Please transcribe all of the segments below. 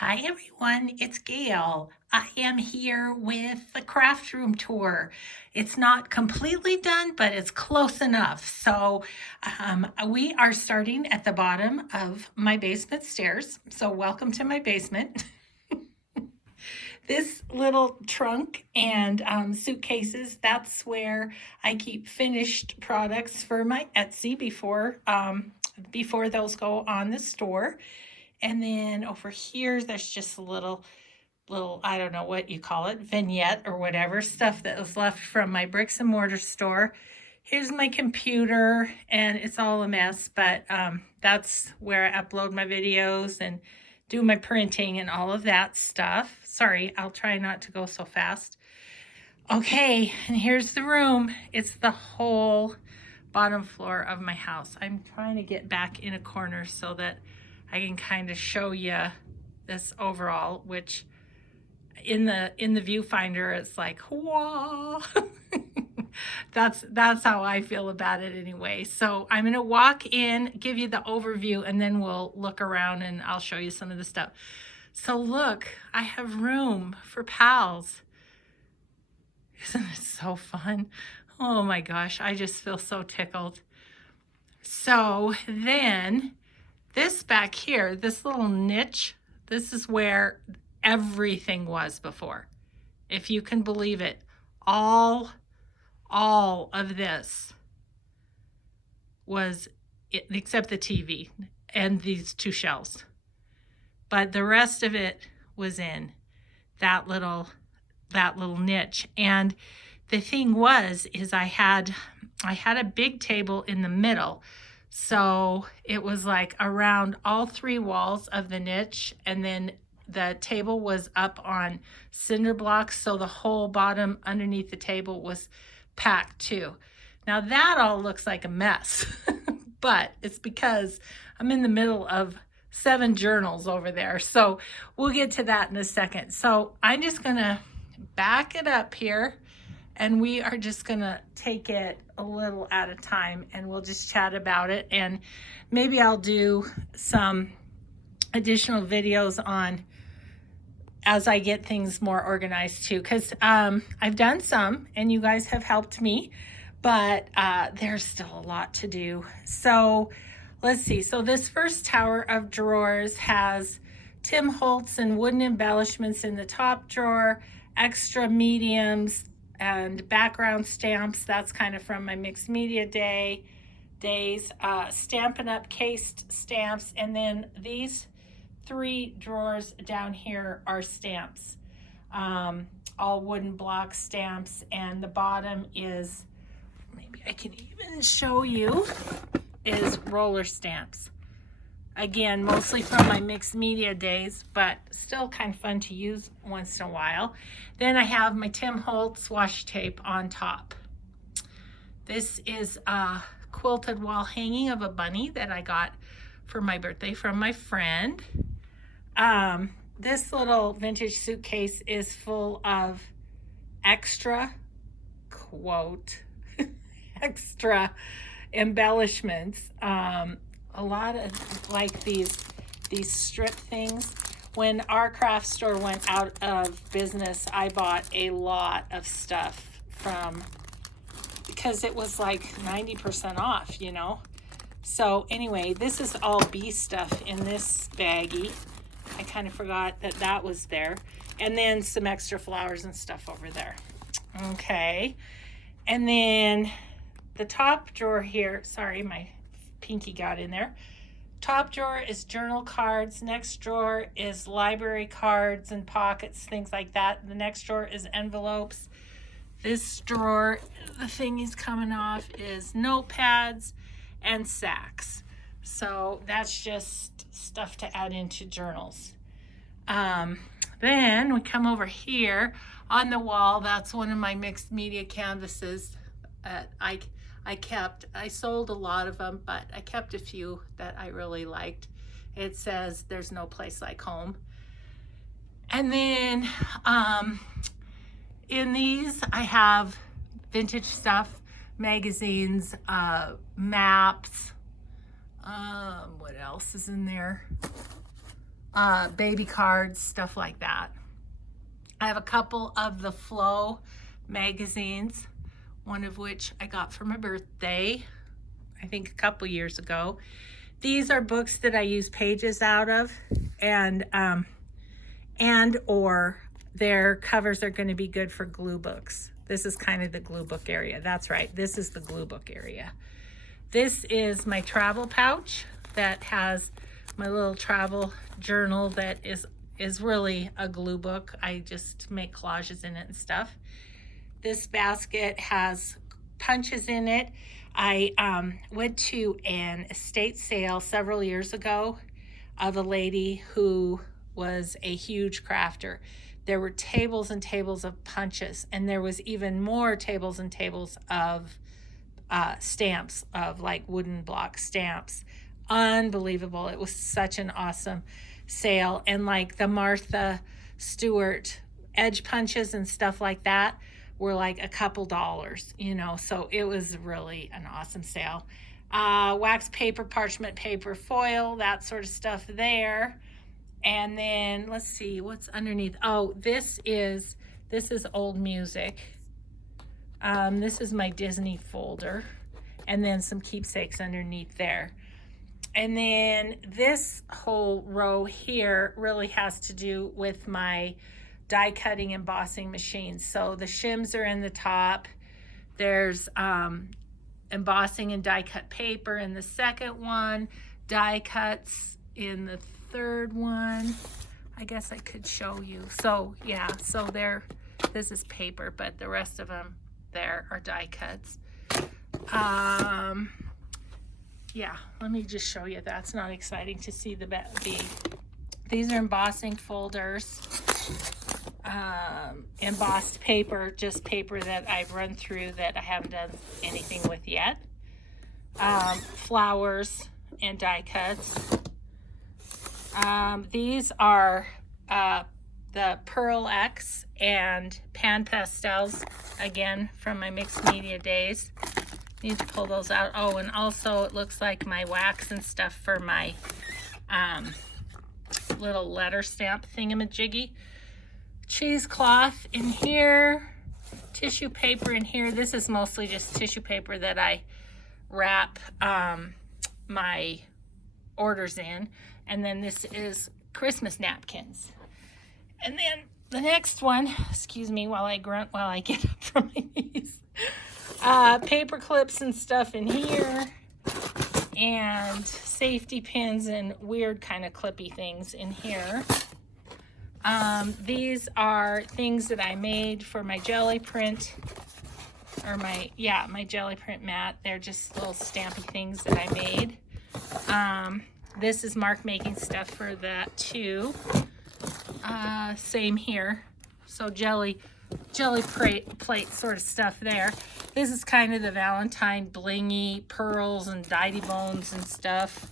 Hi everyone, it's Gail. I am here with the craft room tour. It's not completely done, but it's close enough. We are starting at the bottom of my basement stairs. So welcome to my basement. This little trunk and suitcases, that's where I keep finished products for my Etsy before those go on the store. And then over here, there's just a little, I don't know what you call it, vignette or whatever, stuff that was left from my bricks and mortar store. Here's my computer, and it's all a mess, but that's where I upload my videos and do my printing and all of that stuff. Sorry, I'll try not to go so fast. Okay, and here's the room. It's the whole bottom floor of my house. I'm trying to get back in a corner so that I can kind of show you this overall, which in the viewfinder it's like, whoa. That's how I feel about it anyway. So I'm gonna walk in, give you the overview, and then we'll look around and I'll show you some of the stuff. So look, I have room for pals. Isn't it so fun? Oh my gosh, I just feel so tickled. So then this back here, this little niche, this is where everything was before. If you can believe it, all of this was it, except the TV and these two shelves. But the rest of it was in that little niche. And the thing is I had a big table in the middle. So it was like around all three walls of the niche, and then the table was up on cinder blocks, so the whole bottom underneath the table was packed too. Now that all looks like a mess, but it's because I'm in the middle of 7 journals over there. So we'll get to that in a second. So I'm just gonna back it up here, and we are just gonna take it a little at a time, and we'll just chat about it, and maybe I'll do some additional videos on as I get things more organized too, because I've done some and you guys have helped me, but there's still a lot to do. So let's see. So this first tower of drawers has Tim Holtz and wooden embellishments in the top drawer, extra mediums and background stamps. That's kind of from my mixed media days. Stampin' Up cased stamps, and then these 3 drawers down here are stamps, all wooden block stamps, and the bottom is, maybe I can even show you, is roller stamps. Again, mostly from my mixed media days, but still kind of fun to use once in a while. Then I have my Tim Holtz washi tape on top. This is a quilted wall hanging of a bunny that I got for my birthday from my friend. This little vintage suitcase is full of extra, quote, extra embellishments. A lot of like these strip things. When our craft store went out of business, I bought a lot of stuff because it was like 90% off, you know. So anyway, this is all bee stuff in this baggie. I kind of forgot that was there. And then some extra flowers and stuff over there. Okay. And then the top drawer here, sorry, my pinky got in there. Top drawer is journal cards. Next drawer is library cards and pockets, things like that. The next drawer is envelopes. This drawer, the thing is coming off, is notepads and sacks. So that's just stuff to add into journals. Then we come over here on the wall. That's one of my mixed media canvases. I kept. I sold a lot of them, but I kept a few that I really liked. It says "There's no place like home." And then in these I have vintage stuff, magazines, maps. What else is in there? baby cards, stuff like that. I have a couple of the Flow magazines, one of which I got for my birthday, I think a couple years ago. These are books that I use pages out of, and or their covers are going to be good for glue books. This is kind of the glue book area. That's right. This is the glue book area. This is my travel pouch that has my little travel journal that is really a glue book. I just make collages in it and stuff. This basket has punches in it. I went to an estate sale several years ago of a lady who was a huge crafter. There were tables and tables of punches, and there was even more tables and tables of stamps, of like wooden block stamps. Unbelievable. It was such an awesome sale. And like the Martha Stewart edge punches and stuff like that were like a couple dollars, you know, so it was really an awesome sale. Wax paper, parchment paper, foil, that sort of stuff there. And then let's see what's underneath. Oh, this is old music. This is my Disney folder, and then some keepsakes underneath there. And then this whole row here really has to do with my die cutting embossing machines. So the shims are in the top. There's embossing and die cut paper in the second one, die cuts in the third one. I guess I could show you. So yeah, so this is paper, but the rest of them there are die cuts. Yeah, let me just show you. That's not exciting to see these are embossing folders. Embossed paper, just paper that I've run through that I haven't done anything with yet. Flowers and die cuts. These are the Pearl X and Pan Pastels, again from my mixed media days. Need to pull those out. Oh, and also it looks like my wax and stuff for my little letter stamp thingamajiggy. Cheesecloth in here, tissue paper in here. This is mostly just tissue paper that I wrap my orders in. And then this is Christmas napkins. And then the next one, excuse me while I grunt while I get up from my knees. Paper clips and stuff in here, and safety pins and weird kind of clippy things in here. These are things that I made for my jelly print, or my jelly print mat. They're just little stampy things that I made. This is mark making stuff for that too. Same here. So jelly plate sort of stuff there. This is kind of the Valentine blingy pearls and dyed bones and stuff.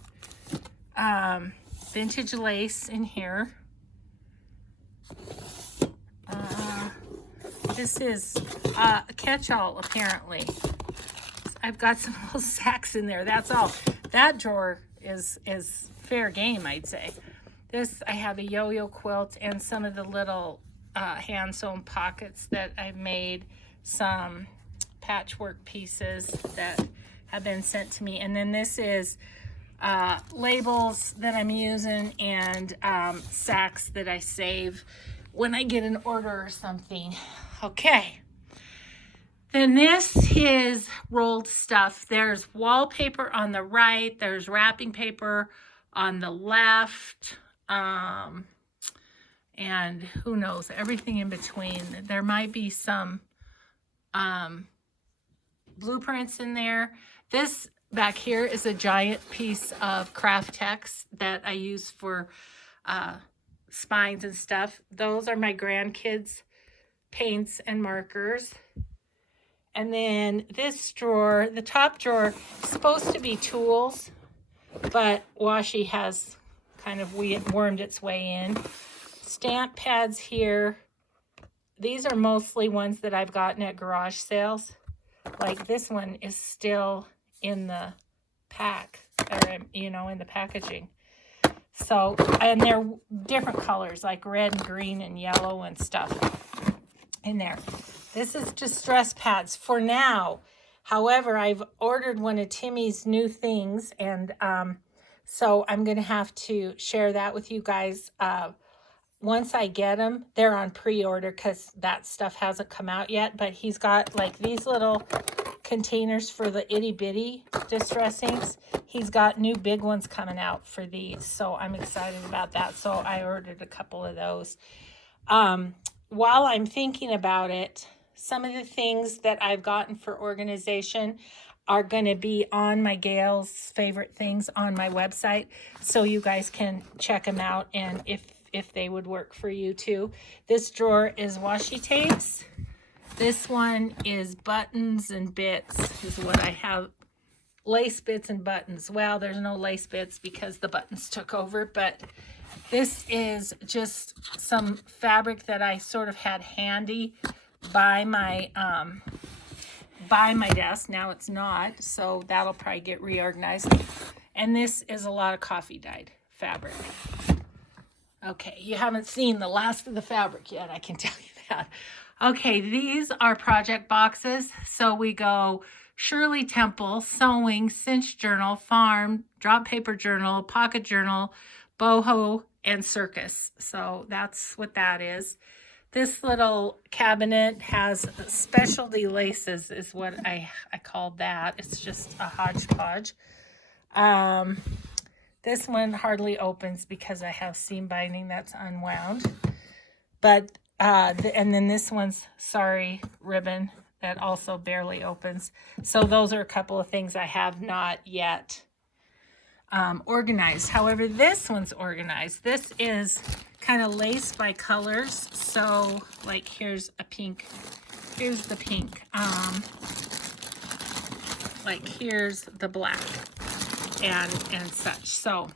Vintage lace in here. This is a catch-all apparently. I've got some little sacks in there. That's all. That drawer is fair game, I'd say. This, I have a yo-yo quilt and some of the little hand-sewn pockets that I've made, some patchwork pieces that have been sent to me. And then this is labels that I'm using and sacks that I save when I get an order or something. Okay. Then this is rolled stuff. There's wallpaper on the right. There's wrapping paper on the left. And who knows, everything in between. There might be some blueprints in there. This back here is a giant piece of craft text that I use for spines and stuff. Those are my grandkids' paints and markers. And then this drawer, the top drawer, is supposed to be tools, but washi has kind of wormed its way in. Stamp pads here. These are mostly ones that I've gotten at garage sales. Like this one is still in the pack, or in the packaging. So, and they're different colors, like red and green and yellow and stuff in there. This is distress pads for now. However, I've ordered one of Timmy's new things, and so I'm going to have to share that with you guys once I get them. They're on pre-order because that stuff hasn't come out yet, but he's got like these little containers for the itty bitty distressings. He's got new big ones coming out for these, so I'm excited about that. So I ordered a couple of those. While I'm thinking about it, some of the things that I've gotten for organization are going to be on my Gail's favorite things on my website, so you guys can check them out, and if they would work for you too. This drawer is washi tapes. This one is buttons and bits, is what I have. Lace bits and buttons. Well, there's no lace bits because the buttons took over, but this is just some fabric that I sort of had handy by my desk. Now it's not, so that'll probably get reorganized. And this is a lot of coffee dyed fabric. Okay, you haven't seen the last of the fabric yet, I can tell you that. Okay, these are project boxes. So we go Shirley Temple, sewing, cinch journal, farm, drop paper journal, pocket journal, boho, and circus. So that's what that is. This little cabinet has specialty laces, is what I called that. It's just a hodgepodge. This one hardly opens because I have seam binding that's unwound. But, and then this one's sari ribbon that also barely opens. So those are a couple of things I have not yet organized. However, this one's organized. This is kind of laced by colors. So like here's a pink, here's the pink, like here's the black and such. So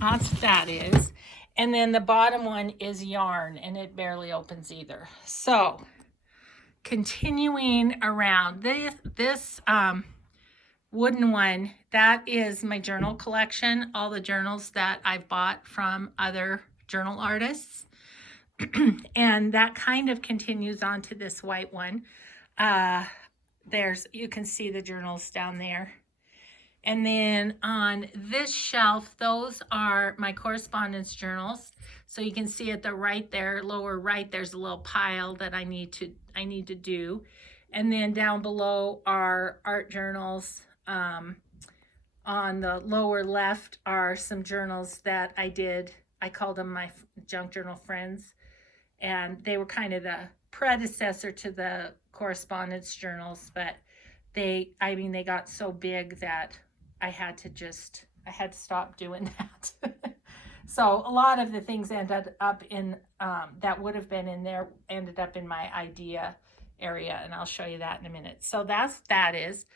that's that is. And then the bottom one is yarn, and it barely opens either. So continuing around, this wooden one, that is my journal collection, all the journals that I've bought from other journal artists. And that kind of continues on to this white one. You can see the journals down there. And then on this shelf, those are my correspondence journals. So you can see at the right there, lower right, there's a little pile that I need to do. And then down below are art journals. On the lower left are some journals that I did. I called them my junk journal friends. And they were kind of the predecessor to the correspondence journals, but they got so big that I had to stop doing that. So a lot of the things ended up in, that would have been in there, ended up in my idea area, and I'll show you that in a minute. So that is.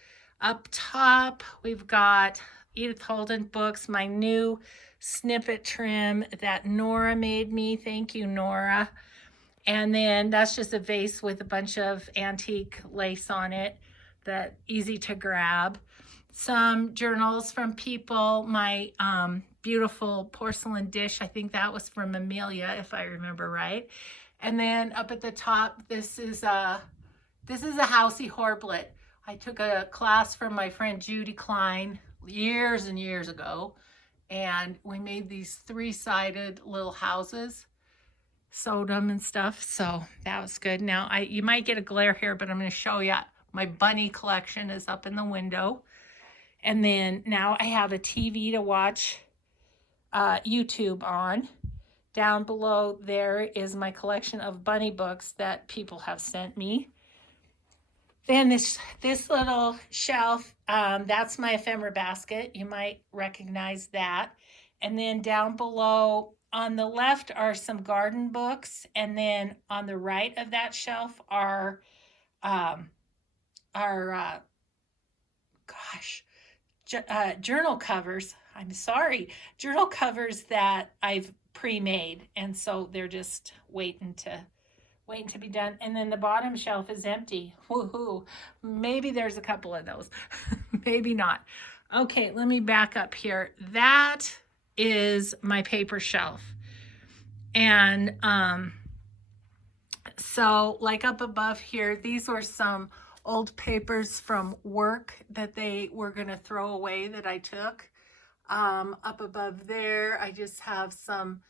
Up top, we've got Edith Holden books, my new snippet trim that Nora made me. Thank you, Nora. And then that's just a vase with a bunch of antique lace on it, that easy to grab. Some journals from people, my beautiful porcelain dish, I think that was from Amelia, if I remember right. And then up at the top, this is a Housey Horblet. I took a class from my friend Judy Klein years and years ago, and we made these 3-sided little houses, sewed them and stuff. So that was good. Now you might get a glare here, but I'm going to show you. My bunny collection is up in the window. And then now I have a TV to watch YouTube on. Down below there is my collection of bunny books that people have sent me. Then this little shelf, that's my ephemera basket. You might recognize that. And then down below on the left are some garden books. And then on the right of that shelf are journal covers. I'm sorry, journal covers that I've pre-made, and so they're just waiting to be done. And then the bottom shelf is empty. Woohoo! Maybe there's a couple of those, maybe not. Okay, let me back up here. That is my paper shelf. And so like up above here, these were some old papers from work that they were going to throw away that I took. Up above there, I just have some,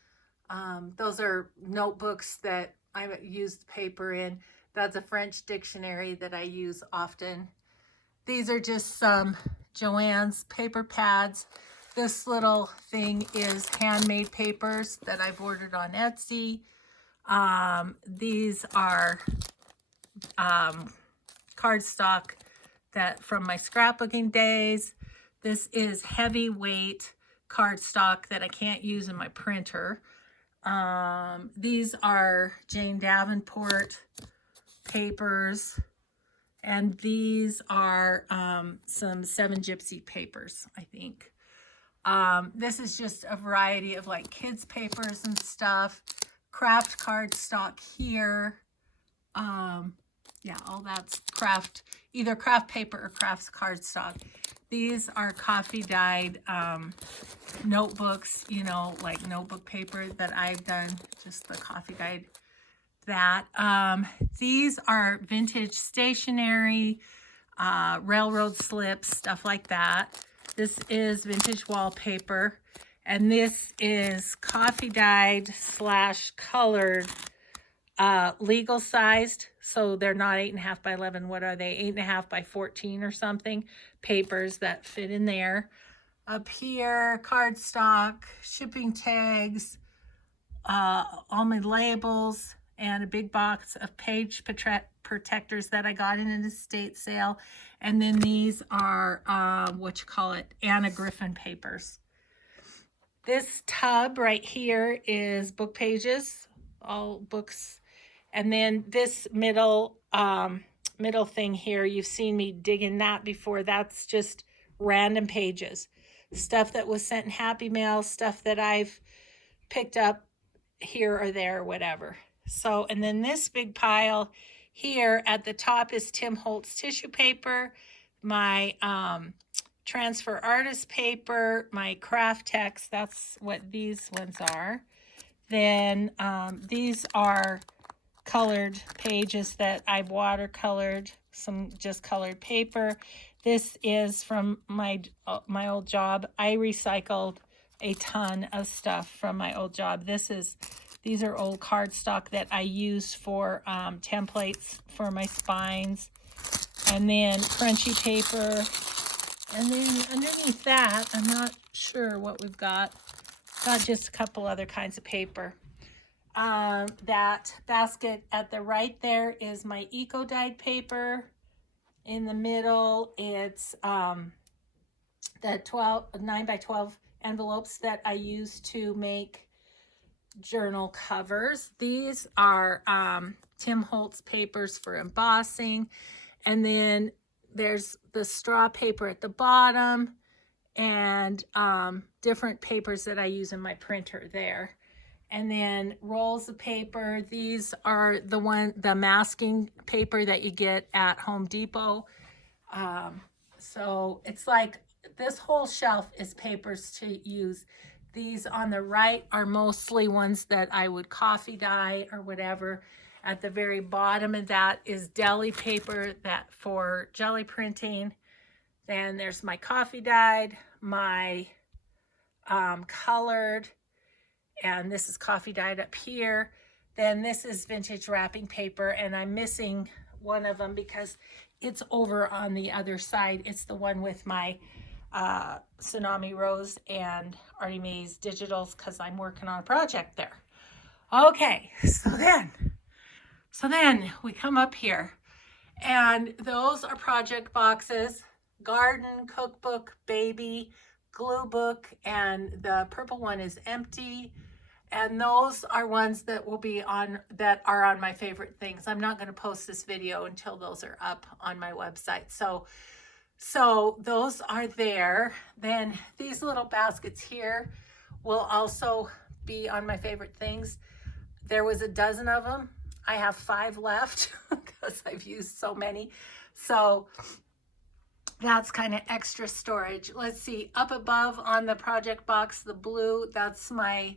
those are notebooks that I used paper in. That's a French dictionary that I use often. These are just some Joann's paper pads. This little thing is handmade papers that I've ordered on Etsy. These are cardstock that from my scrapbooking days. This is heavyweight cardstock that I can't use in my printer. These are Jane Davenport papers, and these are some Seven Gypsy papers, I think. This is just a variety of like kids papers and stuff. Craft cardstock here. Yeah, all that's craft, either craft paper or craft cardstock. These are coffee dyed notebooks, you know, like notebook paper that I've done, just the coffee dyed that. These are vintage stationery, railroad slips, stuff like that. This is vintage wallpaper, and this is coffee dyed / colored, legal sized. So they're not 8.5 by 11. What are they? 8.5 by 14 or something. Papers that fit in there. Up here, cardstock, shipping tags, all my labels, and a big box of page protectors that I got in an estate sale. And then these are, Anna Griffin papers. This tub right here is book pages, all books. And then this middle thing here, you've seen me dig in that before. That's just random pages. Stuff that was sent in Happy Mail, stuff that I've picked up here or there or whatever. So, and then this big pile here at the top is Tim Holtz tissue paper, my transfer artist paper, my craft text. That's what these ones are. Then these are colored pages that I've watercolored, some just colored paper. This is from my old job. I recycled a ton of stuff from my old job. These are old cardstock that I use for templates for my spines. And then crunchy paper. And then underneath that, I'm not sure what we've got. Got just a couple other kinds of paper. That basket at the right there is my eco dyed paper. In the middle, it's the 9 by 12 envelopes that I use to make journal covers. These are Tim Holtz papers for embossing. And then there's the straw paper at the bottom, and different papers that I use in my printer there. And then rolls of paper. These are the masking paper that you get at Home Depot. So it's like this whole shelf is papers to use. These on the right are mostly ones that I would coffee dye or whatever. At the very bottom of that is deli paper that for jelly printing. Then there's my coffee dyed, my colored, and this is coffee dyed up here. Then this is vintage wrapping paper, and I'm missing one of them because it's over on the other side. It's the one with my Tsunami Rose and Artie Mae's digitals, because I'm working on a project there. Okay, so then we come up here, and those are project boxes: garden, cookbook, baby, glue book, and the purple one is empty. And those are ones that are on my favorite things. I'm not going to post this video until those are up on my website. So those are there. Then these little baskets here will also be on my favorite things. There was a dozen of them. I have 5 left because I've used so many. So That's kind of extra storage. Let's see, up above on the project box, the blue, that's my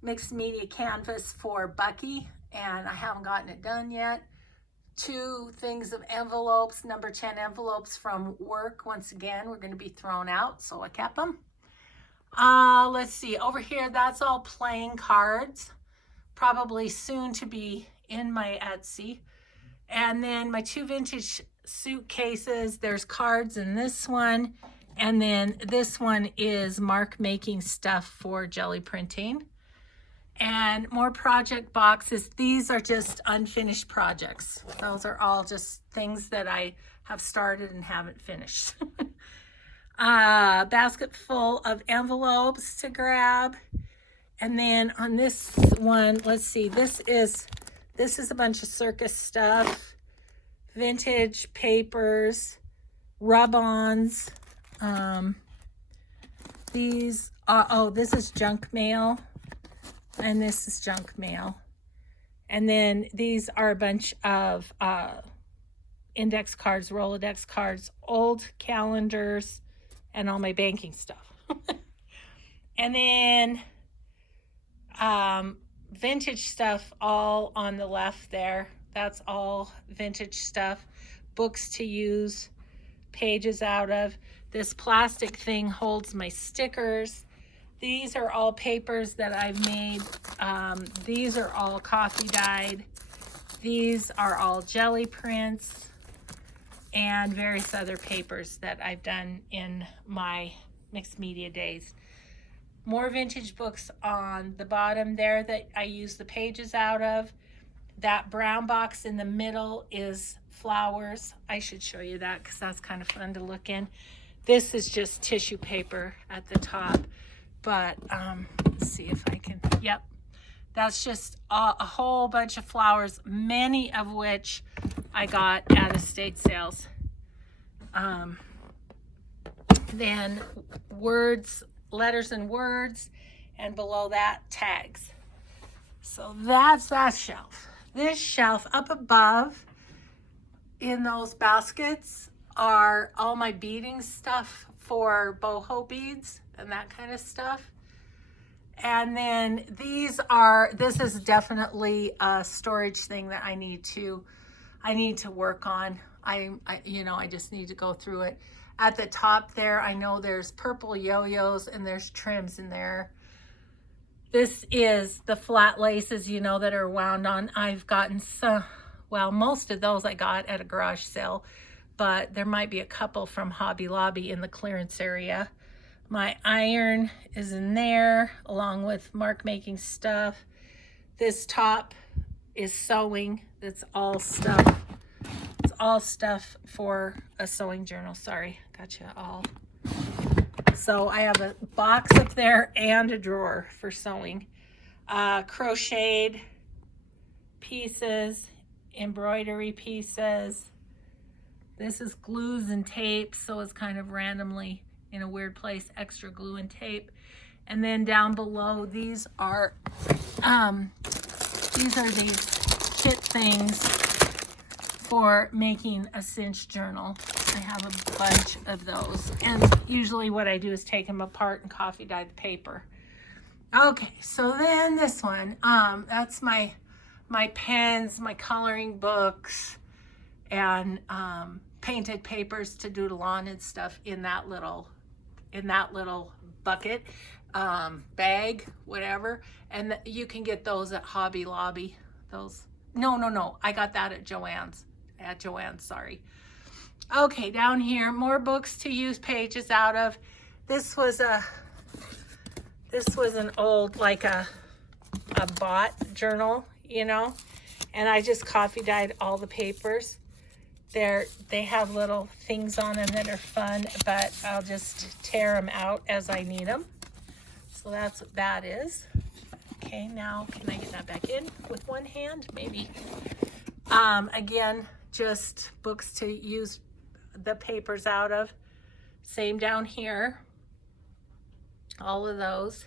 mixed media canvas for Bucky, and I haven't gotten it done yet. 2 things of envelopes, number 10 envelopes from work. Once again, we're going to be thrown out, so I kept them. Let's see, over here, that's all playing cards, probably soon to be in my Etsy. And then my 2 vintage suitcases, there's cards in this one, and then this one is mark making stuff for jelly printing. And more project boxes. These are just unfinished projects. Those are all just things that I have started and haven't finished. Basket full of envelopes to grab. And then on this one, let's see, this is a bunch of circus stuff, vintage papers, rub-ons. These are, oh, this is junk mail, and this is junk mail. And then these are a bunch of index cards, Rolodex cards, old calendars, and all my banking stuff. And then vintage stuff all on the left there. That's all vintage stuff. Books to use, pages out of. This plastic thing holds my stickers. These are all papers that I've made. These are all coffee dyed. These are all jelly prints and various other papers that I've done in my mixed media days. More vintage books on the bottom there that I use the pages out of. That brown box in the middle is flowers. I should show you that because that's kind of fun to look in. This is just tissue paper at the top, but let's see if I can, yep. That's just a whole bunch of flowers, many of which I got at estate sales. Then words, letters and words, and below that, tags. So that's that shelf. This shelf up above in those baskets are all my beading stuff for boho beads and that kind of stuff. And then this is definitely a storage thing that I need to work on. I just need to go through it. At the top there, I know there's purple yo-yos and there's trims in there. This is the flat laces, that are wound on. I've gotten most of those I got at a garage sale, but there might be a couple from Hobby Lobby in the clearance area. My iron is in there along with mark making stuff. This top is sewing. It's all stuff. It's all stuff for a sewing journal. Sorry, gotcha all. So I have a box up there and a drawer for sewing. Crocheted pieces, embroidery pieces. This is glues and tapes, so it's kind of randomly in a weird place, extra glue and tape. And then down below, these are these kit things for making a cinch journal. I have a bunch of those, and usually what I do is take them apart and coffee dye the paper. Okay, so then this one, that's my pens, my coloring books, and painted papers to doodle on and stuff in that little bucket, bag, whatever. And you can get those at Hobby Lobby. No, I got that at Joann's. Sorry. Okay, down here, more books to use pages out of. This was an old, like a bought journal, and I just coffee dyed all the papers. They have little things on them that are fun, but I'll just tear them out as I need them. So that's what that is. Okay, now can I get that back in with one hand? Maybe. Again, just books to use the papers out of. Same down here. All of those.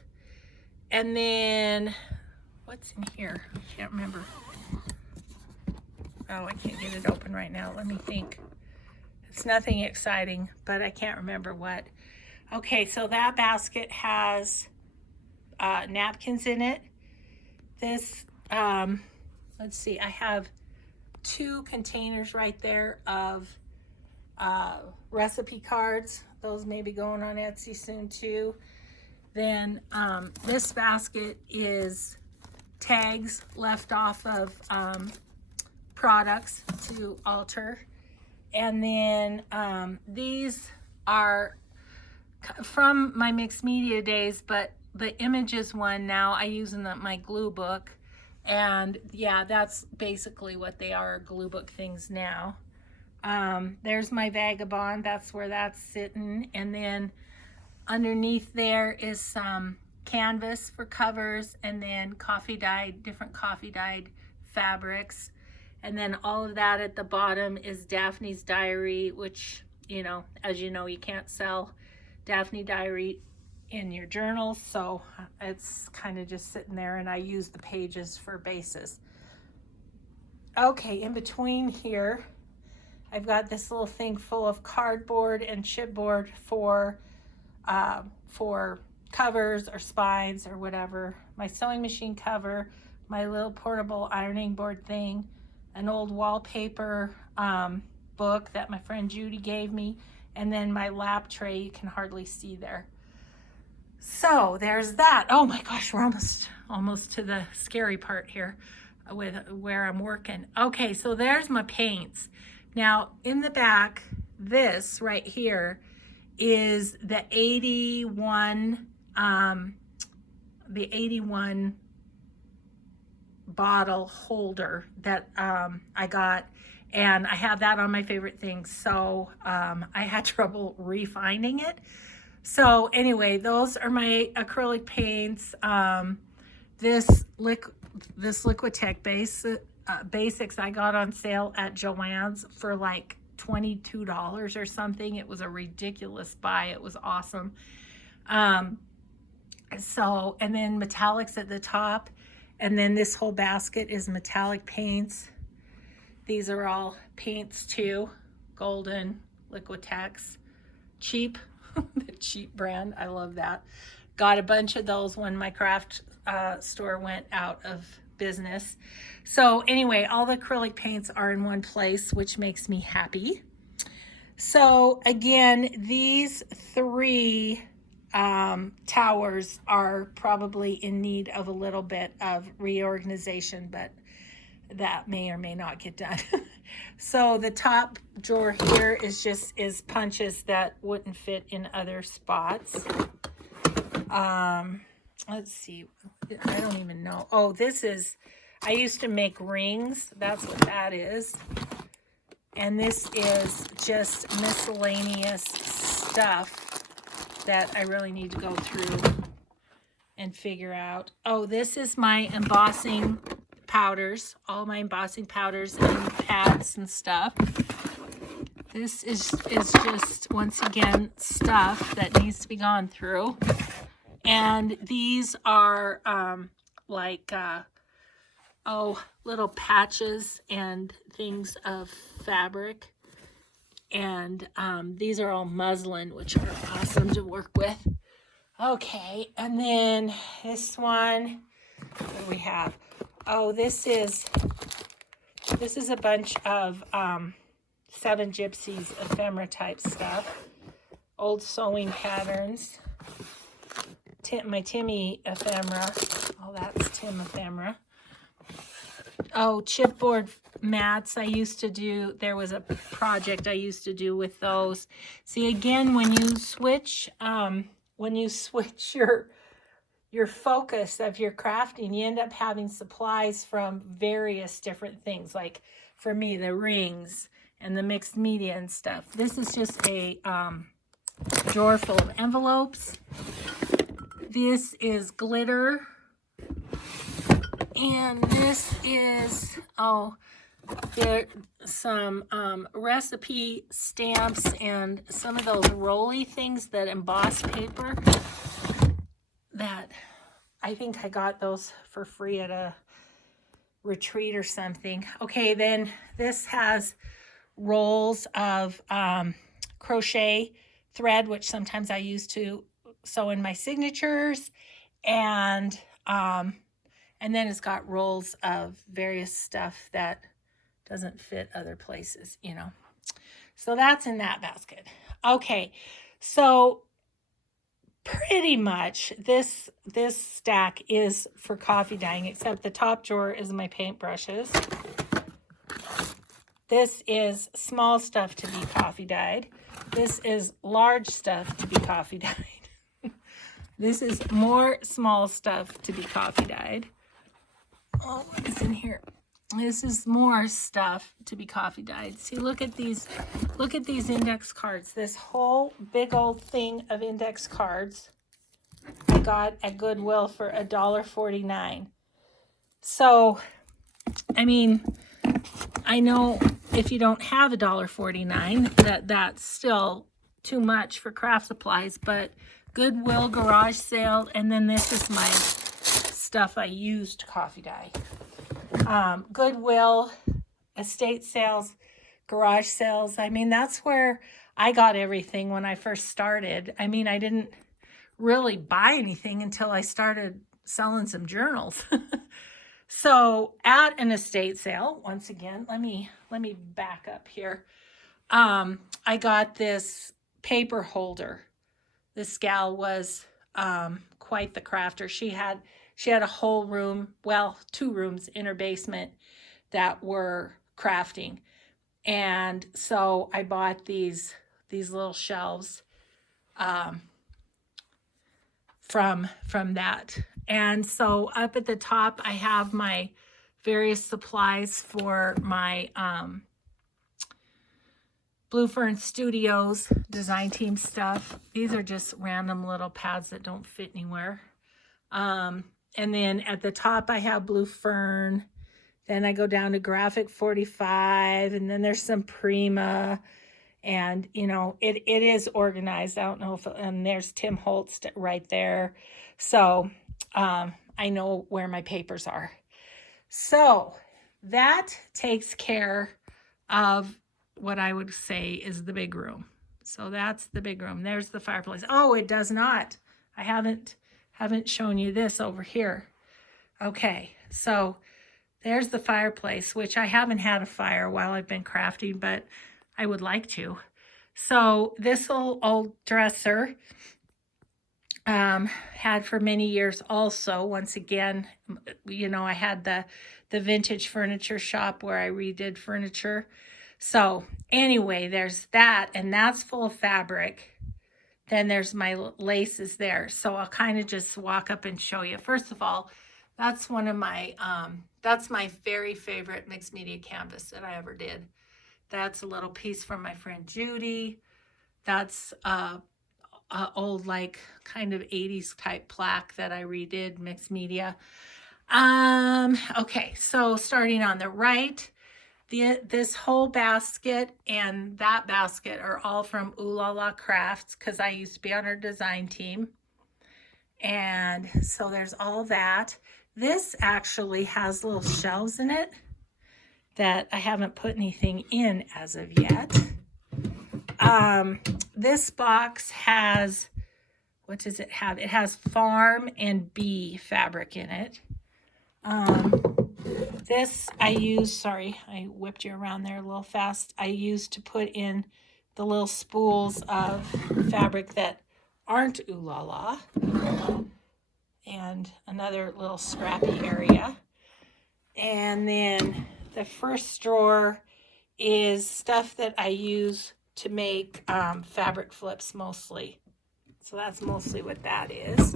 And then, what's in here? I can't remember. Oh, I can't get it open right now. Let me think. It's nothing exciting, but I can't remember what. Okay, so that basket has napkins in it. This, let's see, I have 2 containers right there of recipe cards. Those may be going on Etsy soon too. Then this basket is tags left off of products to alter. And then these are from my mixed media days, but the images one now I use in my glue book. And yeah, that's basically what they are, glue book things now. There's my Vagabond, that's where that's sitting. And then underneath there is some canvas for covers, and then different coffee dyed fabrics. And then all of that at the bottom is Daphne's Diary, which, you know, as you know, you can't sell Daphne Diary in your journals, so it's kind of just sitting there, and I use the pages for bases. Okay, in between here, I've got this little thing full of cardboard and chipboard for covers or spines or whatever. My sewing machine cover, my little portable ironing board thing, an old wallpaper book that my friend Judy gave me, and then my lap tray you can hardly see there. So there's that. Oh my gosh, we're almost to the scary part here with where I'm working. Okay, so there's my paints. Now in the back, this right here is the 81 bottle holder that I got, and I have that on my favorite things, so I had trouble refinding it. So anyway, those are my acrylic paints. This Liquitech basics I got on sale at Joann's for like $22 or something. It was a ridiculous buy. It was awesome. So, and then metallics at the top, and then this whole basket is metallic paints. These are all paints too. Golden, Liquitex, cheap, the cheap brand. I love that. Got a bunch of those when my craft store went out of business. So anyway, all the acrylic paints are in one place, which makes me happy. So again, these 3 towers are probably in need of a little bit of reorganization, but that may or may not get done. So the top drawer here is punches that wouldn't fit in other spots. Let's see, I don't even know. Oh, I used to make rings. That's what that is. And this is just miscellaneous stuff that I really need to go through and figure out. Oh, this is my embossing powders, all my embossing powders and pads and stuff. This is just, once again, stuff that needs to be gone through. And these are little patches and things of fabric. And these are all muslin, which are awesome to work with. Okay, and then this one, what do we have? Oh, this is a bunch of 7 Gypsies ephemera type stuff. Old sewing patterns. My Timmy ephemera. Oh, that's Tim ephemera. Oh, chipboard mats I used to do. There was a project I used to do with those. See, again, when you switch your focus of your crafting, you end up having supplies from various different things. Like for me, the rings and the mixed media and stuff. This is just a drawer full of envelopes. This is glitter. And this is, there some recipe stamps and some of those rolly things that emboss paper that I think I got those for free at a retreat or something. Okay, then this has rolls of crochet thread, which sometimes I use to sew in my signatures, and then it's got rolls of various stuff that doesn't fit other places, you know. So that's in that basket. Okay, so pretty much this stack is for coffee dyeing, except the top drawer is my paintbrushes. This is small stuff to be coffee dyed. This is large stuff to be coffee dyed. This is more small stuff to be coffee dyed. Oh, what is in here? This is more stuff to be coffee dyed. See, look at these index cards. This whole big old thing of index cards I got at Goodwill for $1.49. So, I mean, I know if you don't have $1.49, that's still too much for craft supplies, but Goodwill garage sale, and then this is my stuff I used coffee dye. Goodwill, estate sales, garage sales. I mean, that's where I got everything when I first started. I mean, I didn't really buy anything until I started selling some journals. So at an estate sale, once again, let me back up here. I got this paper holder. This gal was quite the crafter. She had a whole room, well, 2 rooms in her basement that were crafting. And so I bought these little shelves from that. And so up at the top, I have my various supplies for my Blue Fern Studios design team stuff. These are just random little pads that don't fit anywhere. And then at the top, I have Blue Fern. Then I go down to Graphic 45, and then there's some Prima. And, you know, it is organized. I don't know if, and there's Tim Holtz right there. So I know where my papers are. So that takes care of what I would say is the big room. So that's the big room. There's the fireplace. Oh, it does not. I haven't shown you this over here. Okay, so there's the fireplace, which I haven't had a fire while I've been crafting, but I would like to. So this little old dresser had for many years also. Once again, you know, I had the vintage furniture shop where I redid furniture. So anyway, there's that, and that's full of fabric. Then there's my laces there. So I'll kind of just walk up and show you. First of all, that's one of my, that's my very favorite mixed media canvas that I ever did. That's a little piece from my friend Judy. That's old, like, kind of 80s type plaque that I redid, mixed media. Okay, so starting on the right, this whole basket and that basket are all from Ooh La La Crafts, because I used to be on her design team. And so there's all that. This actually has little shelves in it that I haven't put anything in as of yet. This box has, what does it have? It has farm and bee fabric in it. This I use, sorry, I whipped you around there a little fast. I use to put in the little spools of fabric that aren't Ooh La La. And another little scrappy area. And then the first drawer is stuff that I use to make fabric flips mostly. So that's mostly what that is.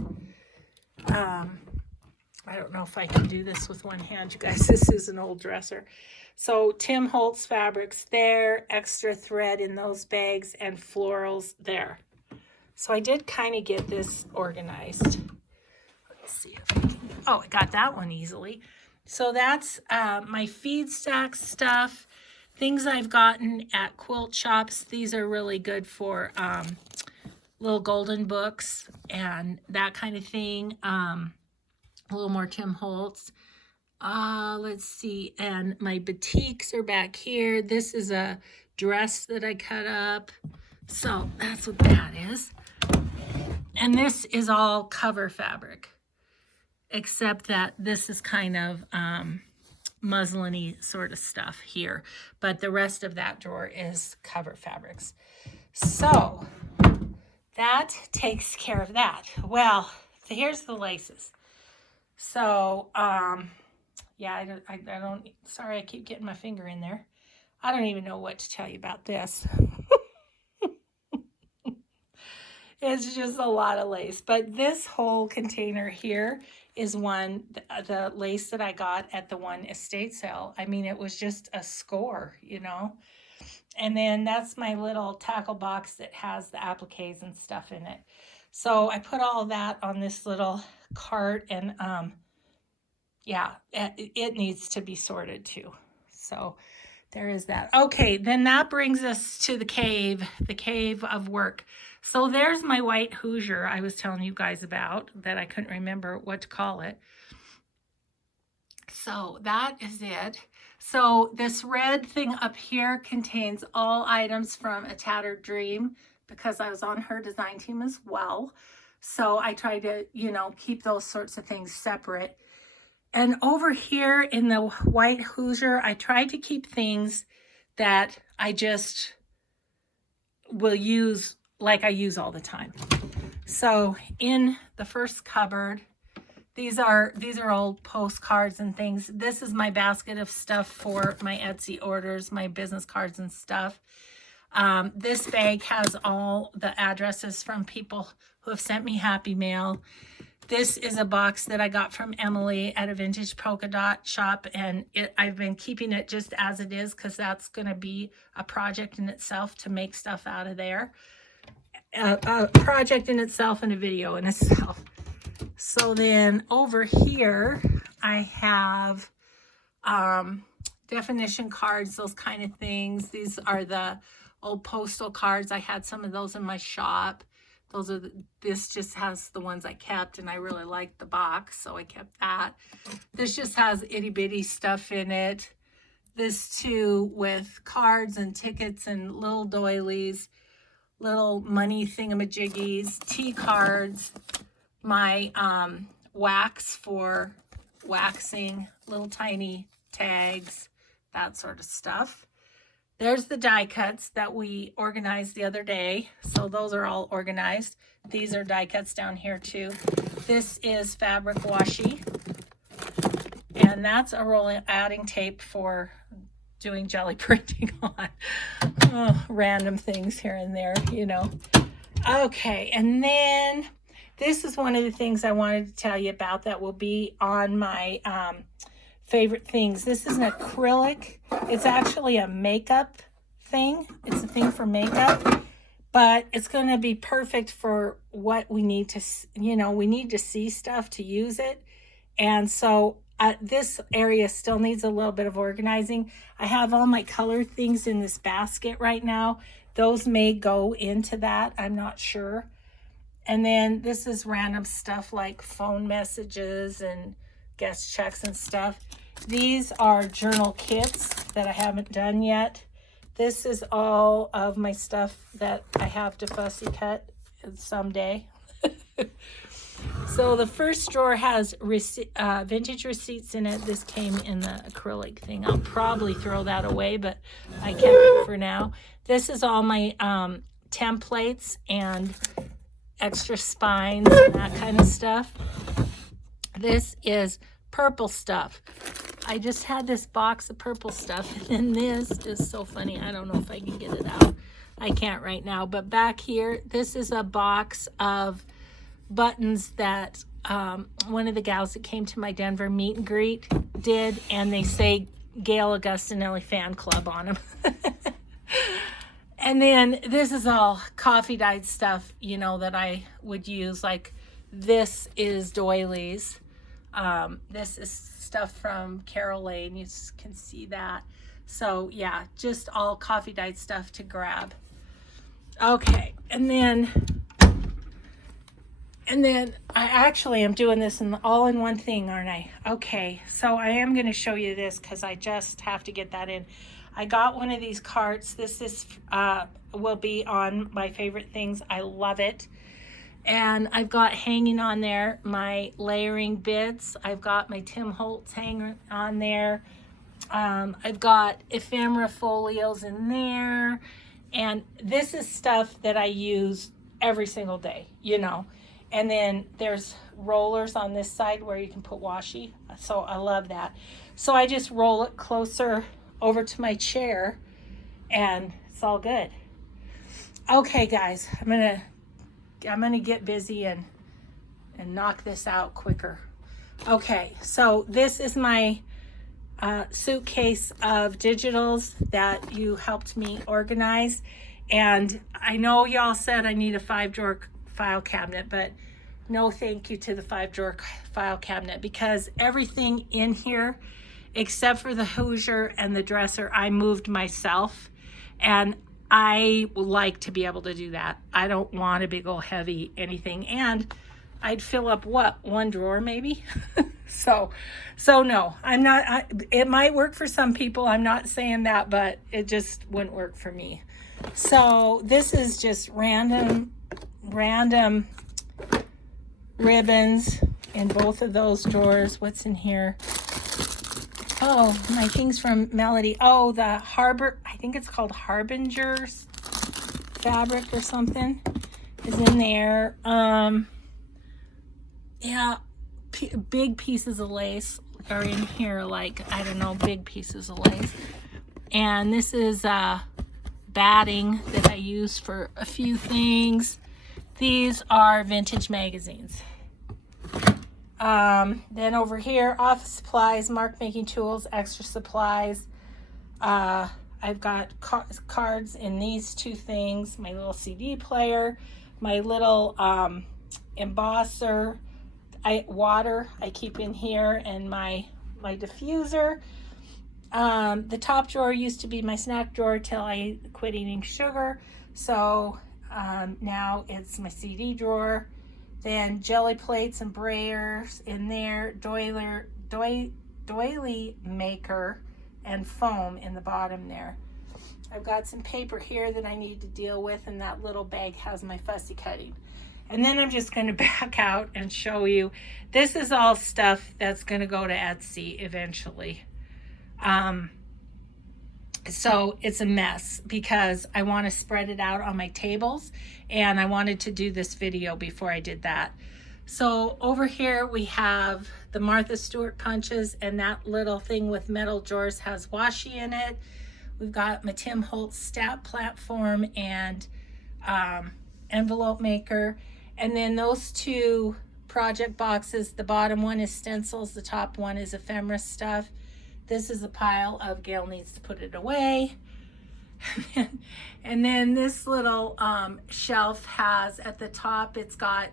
I don't know if I can do this with one hand, you guys. This is an old dresser. So Tim Holtz fabrics there, extra thread in those bags, and florals there. So I did kind of get this organized. Let's see if I can. Oh, I got that one easily. So that's my feed stack stuff. Things I've gotten at quilt shops. These are really good for little golden books and that kind of thing. A little more Tim Holtz. Let's see, and my batiks are back here. This is a dress that I cut up. So that's what that is. And this is all cover fabric, except that this is kind of muslin-y sort of stuff here. But the rest of that drawer is cover fabrics. So that takes care of that. Well, here's the laces. So, yeah, I don't, sorry, I keep getting my finger in there. I don't even know what to tell you about this. It's just a lot of lace. But this whole container here is one, the lace that I got at the one estate sale. I mean, it was just a score, you know. And then that's my little tackle box that has the appliques and stuff in it. So I put all that on this little cart, and yeah, it needs to be sorted too. So there is that. Okay, then that brings us to the cave of work. So there's my white Hoosier I was telling you guys about that I couldn't remember what to call it. So that is it. So this red thing up here contains all items from A Tattered Dream, because I was on her design team as well. So I try to, you know, keep those sorts of things separate. And over here in the white Hoosier, I try to keep things that I just will use like I use all the time. So in the first cupboard, these are old postcards and things. This is my basket of stuff for my Etsy orders, my business cards and stuff. This bag has all the addresses from people who have sent me happy mail. This is a box that I got from Emily at a vintage polka dot shop, and I've been keeping it just as it is because that's going to be a project in itself to make stuff out of there. A project in itself and a video in itself. So then over here, I have definition cards, those kind of things. These are the old postal cards. I had some of those in my shop. Those are this just has the ones I kept, and I really liked the box, so I kept that. This just has itty bitty stuff in it. This too with cards and tickets and little doilies, little money thingamajiggies, tea cards, my wax for waxing, little tiny tags, that sort of stuff. There's the die cuts that we organized the other day. So those are all organized. These are die cuts down here too. This is fabric washi. And that's a rolling adding tape for doing jelly printing on. Oh, random things here and there, you know. Okay, and then this is one of the things I wanted to tell you about that will be on my favorite things. This is an acrylic. It's actually a makeup thing. It's a thing for makeup, but it's going to be perfect for what we need to, you know, we need to see stuff to use it. And so this area still needs a little bit of organizing. I have all my color things in this basket right now. Those may go into that. I'm not sure. And then this is random stuff like phone messages and guest checks and stuff. These are journal kits that I haven't done yet. This is all of my stuff that I have to fussy cut someday. So the first drawer has vintage receipts in it. This came in the acrylic thing. I'll probably throw that away, but I kept it for now. This is all my templates and extra spines and that kind of stuff. This is purple stuff. I just had this box of purple stuff, and this is so funny. I don't know if I can get it out. I can't right now, but back here, this is a box of buttons that one of the gals that came to my Denver meet and greet did, and they say Gail Augustinelli fan club on them. And then this is all coffee dyed stuff, you know, that I would use. Like this is doilies. This is stuff from Carol Lane. You can see that. So yeah, just all coffee dyed stuff to grab. Okay, and then And then I actually am doing this all in one thing, aren't I? Okay, so I am going to show you this because I just have to get that in. I got one of these carts. This is will be on my favorite things. I love it. And I've got hanging on there my layering bits. I've got my Tim Holtz hanger on there. I've got ephemera folios in there. And this is stuff that I use every single day, you know. And then there's rollers on this side where you can put washi. So I love that. So I just roll it closer over to my chair and it's all good. Okay, guys, I'm gonna get busy and knock this out quicker. Okay, so this is my suitcase of digitals that you helped me organize. And I know y'all said I need a 5-drawer file cabinet, but no thank you to the 5-drawer file cabinet, because everything in here except for the Hoosier and the dresser I moved myself, and I like to be able to do that. I don't want a big old heavy anything, and I'd fill up what, 1 drawer maybe. so no, I'm not, it might work for some people, I'm not saying that, but it just wouldn't work for me. So this is just random ribbons in both of those drawers. What's in here? Oh, my things from Melody. Oh, the Harbor, I think it's called Harbinger's fabric or something is in there. Yeah, big pieces of lace are in here, like, I don't know, big pieces of lace. And this is batting that I use for a few things. These are vintage magazines. Then over here, office supplies, mark making tools, extra supplies. I've got cards in these 2 things, my little CD player, my little embosser, water I keep in here, and my diffuser. The top drawer used to be my snack drawer till I quit eating sugar. So now it's my CD drawer. Then jelly plates and brayers in there, doily maker, and foam in the bottom there. I've got some paper here that I need to deal with, and that little bag has my fussy cutting. And then I'm just going to back out and show you. This is all stuff that's going to go to Etsy eventually. So it's a mess because I want to spread it out on my tables, and I wanted to do this video before I did that. So over here we have the Martha Stewart punches, and that little thing with metal drawers has washi in it. We've got my Tim Holtz stamp platform and envelope maker. And then those 2 project boxes, the bottom one is stencils, the top one is ephemera stuff. This is a pile of Gail needs to put it away. And then this little shelf has at the top, it's got,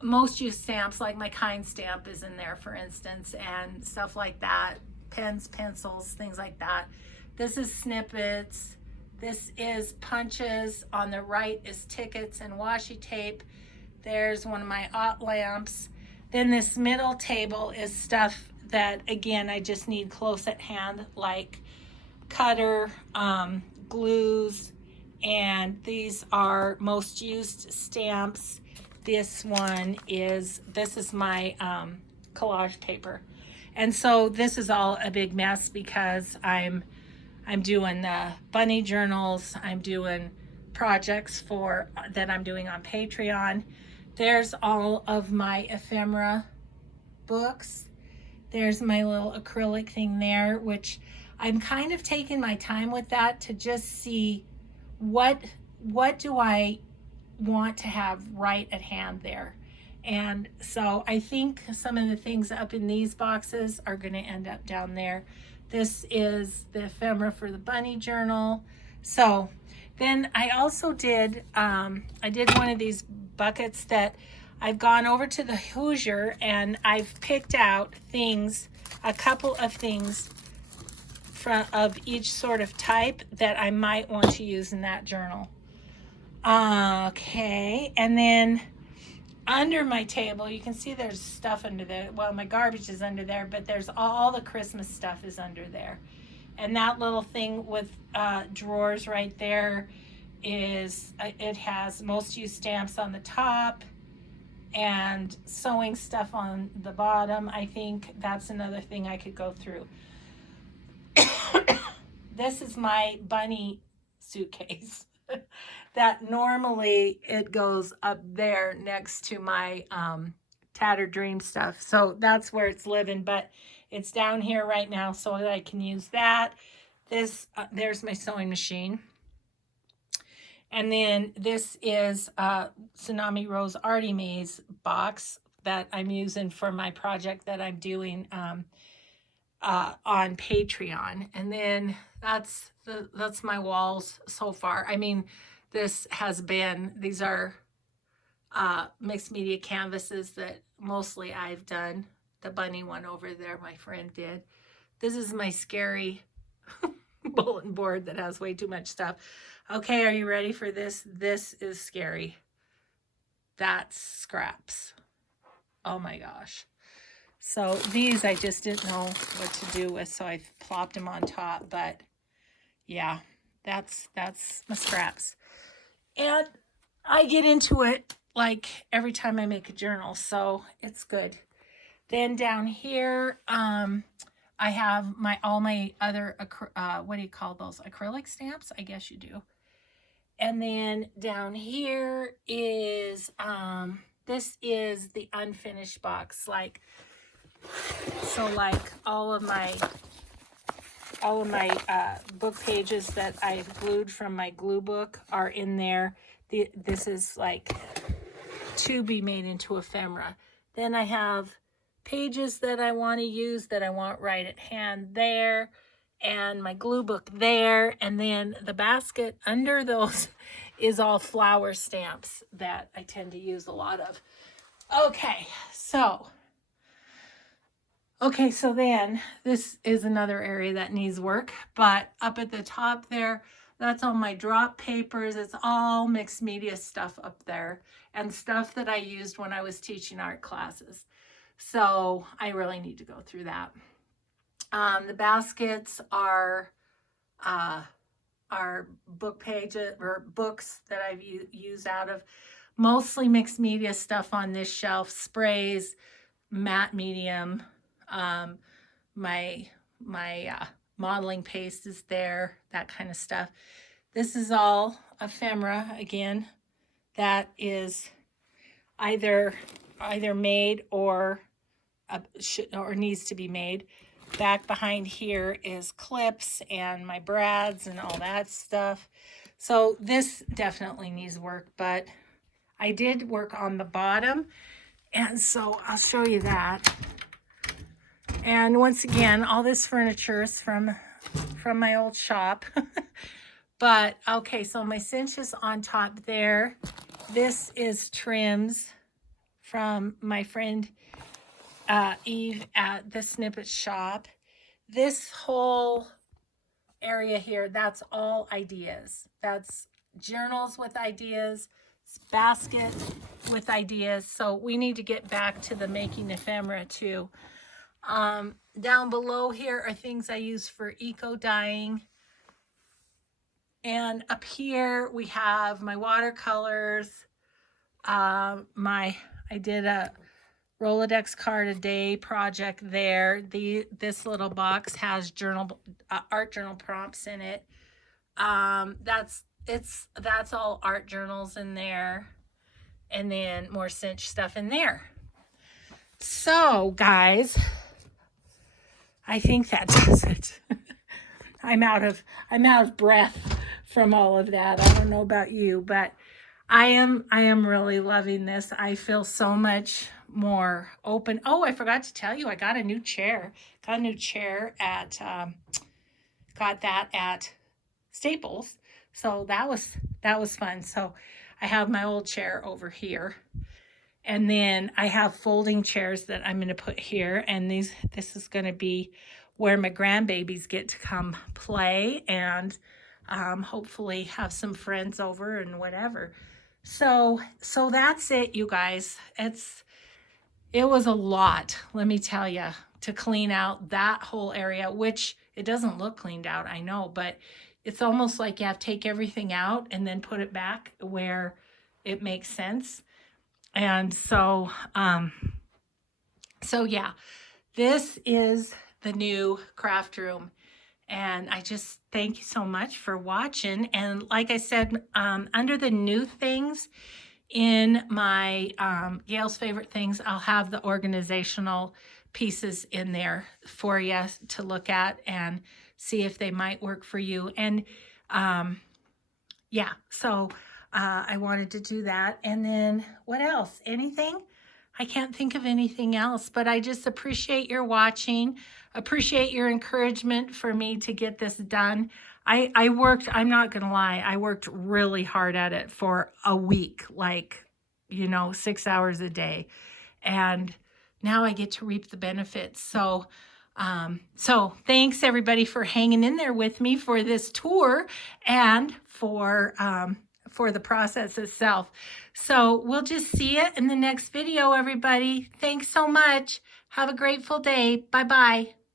most used stamps, like my kind stamp is in there, for instance, and stuff like that. Pens, pencils, things like that. This is snippets. This is punches. On the right is tickets and washi tape. There's one of my art lamps. Then this middle table is stuff that, again, I just need close at hand, like cutter, glues, and these are most used stamps. This is my collage paper. And so this is all a big mess because I'm doing bunny journals, I'm doing projects that I'm doing on Patreon. There's all of my ephemera books. There's my little acrylic thing there, which I'm kind of taking my time with that to just see what do I want to have right at hand there. And so I think some of the things up in these boxes are going to end up down there. This is the ephemera for the bunny journal. So then I also did, I did one of these buckets that I've gone over to the Hoosier, and I've picked out things, a couple of things of each sort of type that I might want to use in that journal. Okay, and then under my table, you can see there's stuff under there. Well, my garbage is under there, but there's all the Christmas stuff is under there. And that little thing with drawers right there is, it has most used stamps on the top and sewing stuff on the bottom. I think that's another thing I could go through. This is my bunny suitcase that normally it goes up there next to my Tattered Dream stuff. So that's where it's living, but it's down here right now so that I can use that. This, there's my sewing machine. And then this is Tsunami Rose Artie Maze box that I'm using for my project that I'm doing on Patreon. And then that's my walls so far. I mean, these are mixed media canvases that mostly I've done. The bunny one over there, my friend did. This is my scary bulletin board that has way too much stuff. Okay, are you ready for this? This is scary. That's scraps. Oh my gosh. So these I just didn't know what to do with, so I plopped them on top. But yeah, that's my scraps. And I get into it like every time I make a journal, so it's good. Then down here, I have all my other, what do you call those? Acrylic stamps? I guess you do. And then down here is, this is the unfinished box. Like all of my book pages that I've glued from my glue book are in there. This is like to be made into ephemera. Then I have pages that I want to use that I want right at hand there, and my glue book there, and then the basket under those is all flower stamps that I tend to use a lot of. Okay, so then this is another area that needs work, but up at the top there, that's all my drop papers. It's all mixed media stuff up there and stuff that I used when I was teaching art classes. So I really need to go through that. The baskets are book pages or books that I've used out of. Mostly mixed media stuff on this shelf, sprays, matte medium. My modeling paste is there, that kind of stuff. This is all ephemera again. That is either made or needs to be made. Back behind here is clips and my brads and all that stuff. So this definitely needs work, but I did work on the bottom, and so I'll show you that. And once again, all this furniture is from my old shop. But okay, so my cinch is on top there. This is trims from my friend Eve at the Snippet Shop. This whole area here, that's all ideas. That's journals with ideas, basket with ideas. So we need to get back to the making ephemera too. Down below here are things I use for eco dyeing. And up here we have my watercolors. I did a Rolodex card a day project there. This little box has art journal prompts in it. That's all art journals in there, and then more cinch stuff in there. So guys, I think that does it. I'm out of breath from all of that. I don't know about you, but I am really loving this. I feel so much more open. Oh, I forgot to tell you, I got a new chair. Got a new chair at got that at Staples. So that was fun. So I have my old chair over here. And then I have folding chairs that I'm going to put here, and this is going to be where my grandbabies get to come play and hopefully have some friends over and whatever. So that's it, you guys. It was a lot, let me tell you, to clean out that whole area, which it doesn't look cleaned out, I know, but it's almost like you have to take everything out and then put it back where it makes sense. And so, yeah, this is the new craft room. And I just thank you so much for watching. And like I said, under the new things in my Gail's favorite things, I'll have the organizational pieces in there for you to look at and see if they might work for you. And yeah, so I wanted to do that. And then what else? Anything? I can't think of anything else, but I just appreciate your watching, appreciate your encouragement for me to get this done. I worked, I'm not going to lie, I worked really hard at it for a week, like, 6 hours a day. And now I get to reap the benefits. So thanks everybody for hanging in there with me for this tour and for the process itself. So we'll just see you in the next video, everybody. Thanks so much. Have a grateful day. Bye-bye.